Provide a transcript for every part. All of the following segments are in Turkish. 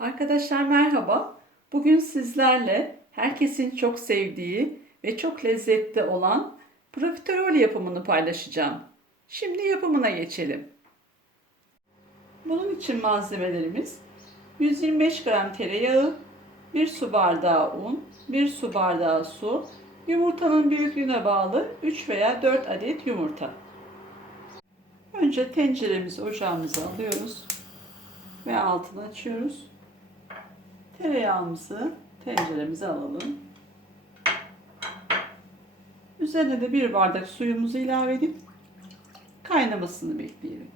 Arkadaşlar merhaba. Bugün sizlerle herkesin çok sevdiği ve çok lezzetli olan profiterol yapımını paylaşacağım. Şimdi yapımına geçelim. Bunun için malzemelerimiz 125 gram tereyağı, 1 su bardağı un, 1 su bardağı su, yumurtanın büyüklüğüne bağlı 3 veya 4 adet yumurta. Önce tenceremizi ocağımıza alıyoruz ve altını açıyoruz. Tereyağımızı tenceremize alalım. Üzerine de bir bardak suyumuzu ilave edip kaynamasını bekleyelim.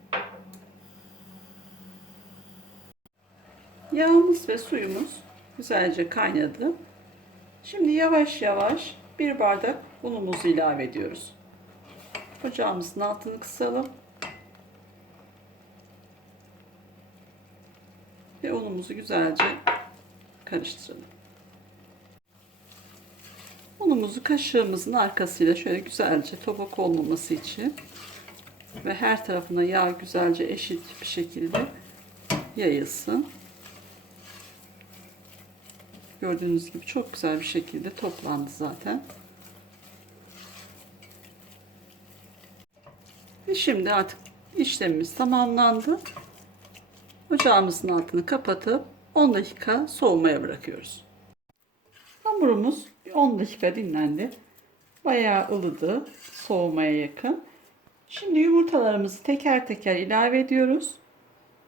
Yağımız ve suyumuz güzelce kaynadı. Şimdi yavaş yavaş bir bardak unumuzu ilave ediyoruz. Ocağımızın altını kısalım. Ve unumuzu güzelce karıştıralım. Unumuzu kaşığımızın arkasıyla şöyle güzelce topak olmaması için ve her tarafına yağ güzelce eşit bir şekilde yayılsın. Gördüğünüz gibi çok güzel bir şekilde toplandı zaten. Ve şimdi artık işlemimiz tamamlandı. Ocağımızın altını kapatıp 10 dakika soğumaya bırakıyoruz. Hamurumuz 10 dakika dinlendi. Bayağı ılıdı, soğumaya yakın. Şimdi yumurtalarımızı teker teker ilave ediyoruz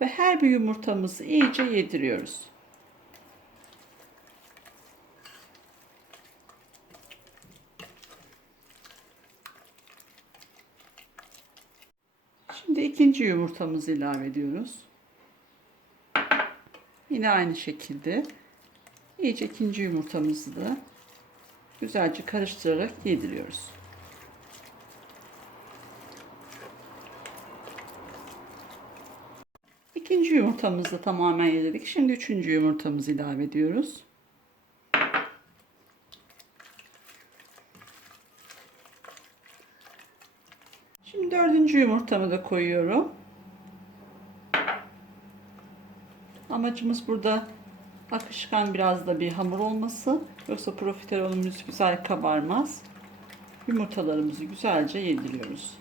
ve her bir yumurtamızı iyice yediriyoruz. Şimdi ikinci yumurtamızı ilave ediyoruz. Yine aynı şekilde iyice ikinci yumurtamızı da güzelce karıştırarak yediriyoruz. İkinci yumurtamızı da tamamen yedirdik. Şimdi üçüncü yumurtamızı ilave ediyoruz. Şimdi dördüncü yumurtamı da koyuyorum. Amacımız burada akışkan biraz da bir hamur olması. Yoksa profiterolümüz güzel kabarmaz. Yumurtalarımızı güzelce yediriyoruz.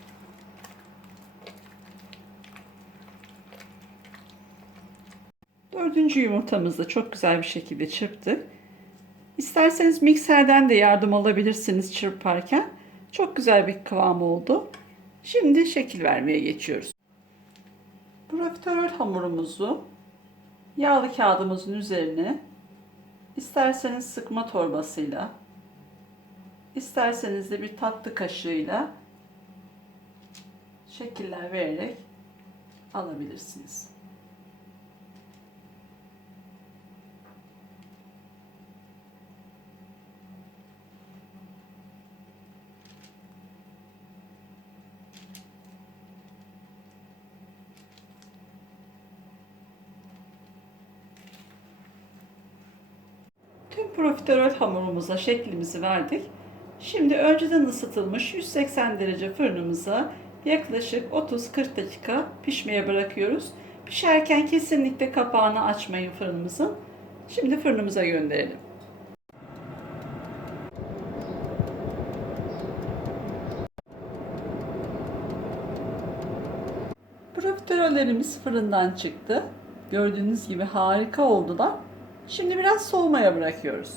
Dördüncü yumurtamızı da çok güzel bir şekilde çırptık. İsterseniz mikserden de yardım alabilirsiniz çırparken. Çok güzel bir kıvam oldu. Şimdi şekil vermeye geçiyoruz. Profiterol hamurumuzu yağlı kağıdımızın üzerine isterseniz sıkma torbasıyla isterseniz de bir tatlı kaşığıyla şekiller vererek alabilirsiniz. Profiterol hamurumuza şeklimizi verdik. Şimdi önceden ısıtılmış 180 derece fırınımıza yaklaşık 30-40 dakika pişmeye bırakıyoruz. Pişerken kesinlikle kapağını açmayın fırınımızın. Şimdi fırınımıza gönderelim. Profiterollerimiz fırından çıktı. Gördüğünüz gibi harika oldular. Şimdi biraz soğumaya bırakıyoruz.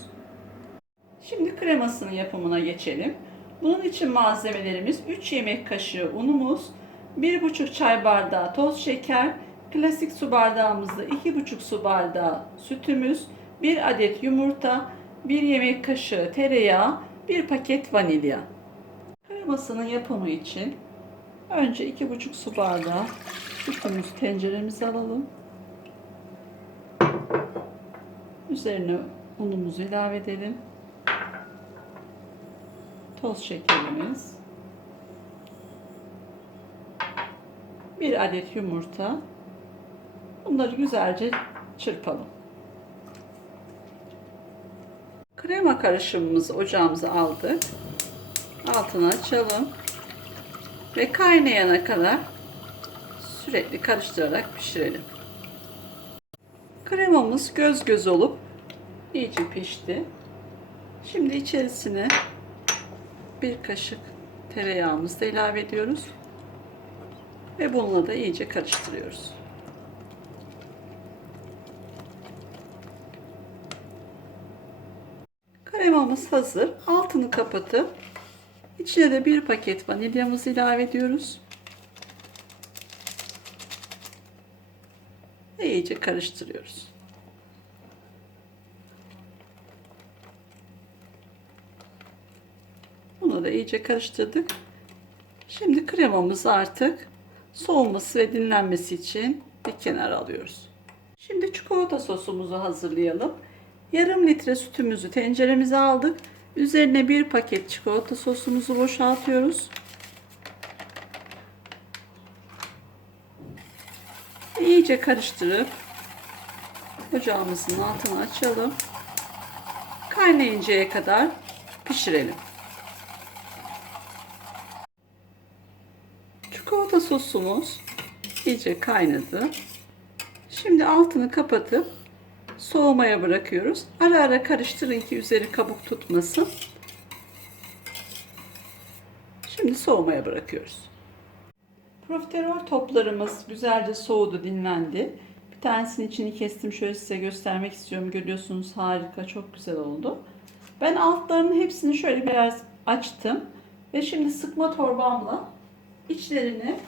Şimdi kremasının yapımına geçelim. Bunun için malzemelerimiz 3 yemek kaşığı unumuz, 1,5 çay bardağı toz şeker, klasik su bardağımızda 2,5 su bardağı sütümüz, 1 adet yumurta, 1 yemek kaşığı tereyağı, 1 paket vanilya. Kremasının yapımı için önce 2,5 su bardağı sütümüzü tenceremize alalım. Üzerine unumuzu ilave edelim. Toz şekerimiz. Bir adet yumurta. Bunları güzelce çırpalım. Krema karışımımızı ocağımıza aldık. Altını açalım. Ve kaynayana kadar sürekli karıştırarak pişirelim. Kremamız göz göz olup iyice pişti. Şimdi içerisine bir kaşık tereyağımızı da ilave ediyoruz. Ve bununla da iyice karıştırıyoruz. Kremamız hazır. Altını kapatıp içine de bir paket vanilyamızı ilave ediyoruz. Ve iyice karıştırıyoruz. Bunu da iyice karıştırdık. Şimdi kremamızı artık soğuması ve dinlenmesi için bir kenara alıyoruz. Şimdi çikolata sosumuzu hazırlayalım. Yarım litre sütümüzü tenceremize aldık. Üzerine bir paket çikolata sosumuzu boşaltıyoruz. İyice karıştırıp ocağımızın altını açalım. Kaynayıncaya kadar pişirelim. Çikolata sosumuz iyice kaynadı. Şimdi altını kapatıp soğumaya bırakıyoruz. Ara ara karıştırın ki üzeri kabuk tutmasın. Şimdi soğumaya bırakıyoruz. Profiterol toplarımız güzelce soğudu, dinlendi. Bir tanesinin içini kestim. Şöyle size göstermek istiyorum. Görüyorsunuz harika, çok güzel oldu. Ben altlarının hepsini şöyle biraz açtım. Ve şimdi sıkma torbamla içlerini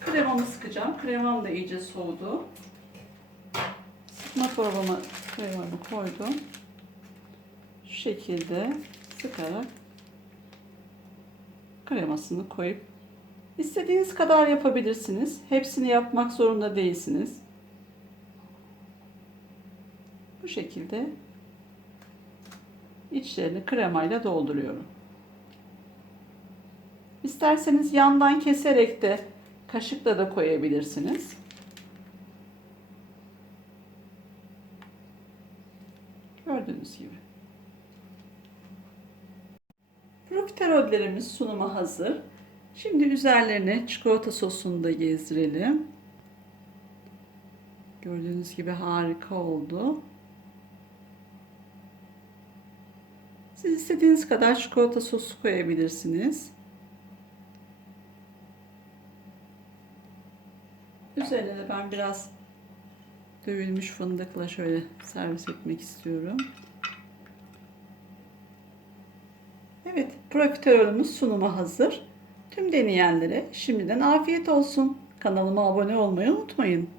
kremamı sıkacağım. Kremam da iyice soğudu. Sıkma torbama kremamı koydum. Şu şekilde sıkarak kremasını koyup istediğiniz kadar yapabilirsiniz. Hepsini yapmak zorunda değilsiniz. Bu şekilde içlerini kremayla dolduruyorum. İsterseniz yandan keserek de kaşıkla da koyabilirsiniz. Gördüğünüz gibi. Profiterollerimiz sunuma hazır. Şimdi üzerlerine çikolata sosunu da gezdirelim. Gördüğünüz gibi harika oldu. Siz istediğiniz kadar çikolata sosu koyabilirsiniz. Üzerine de ben biraz dövülmüş fındıkla şöyle servis etmek istiyorum. Evet, profiterolümüz sunuma hazır. Tüm deneyenlere şimdiden afiyet olsun. Kanalıma abone olmayı unutmayın.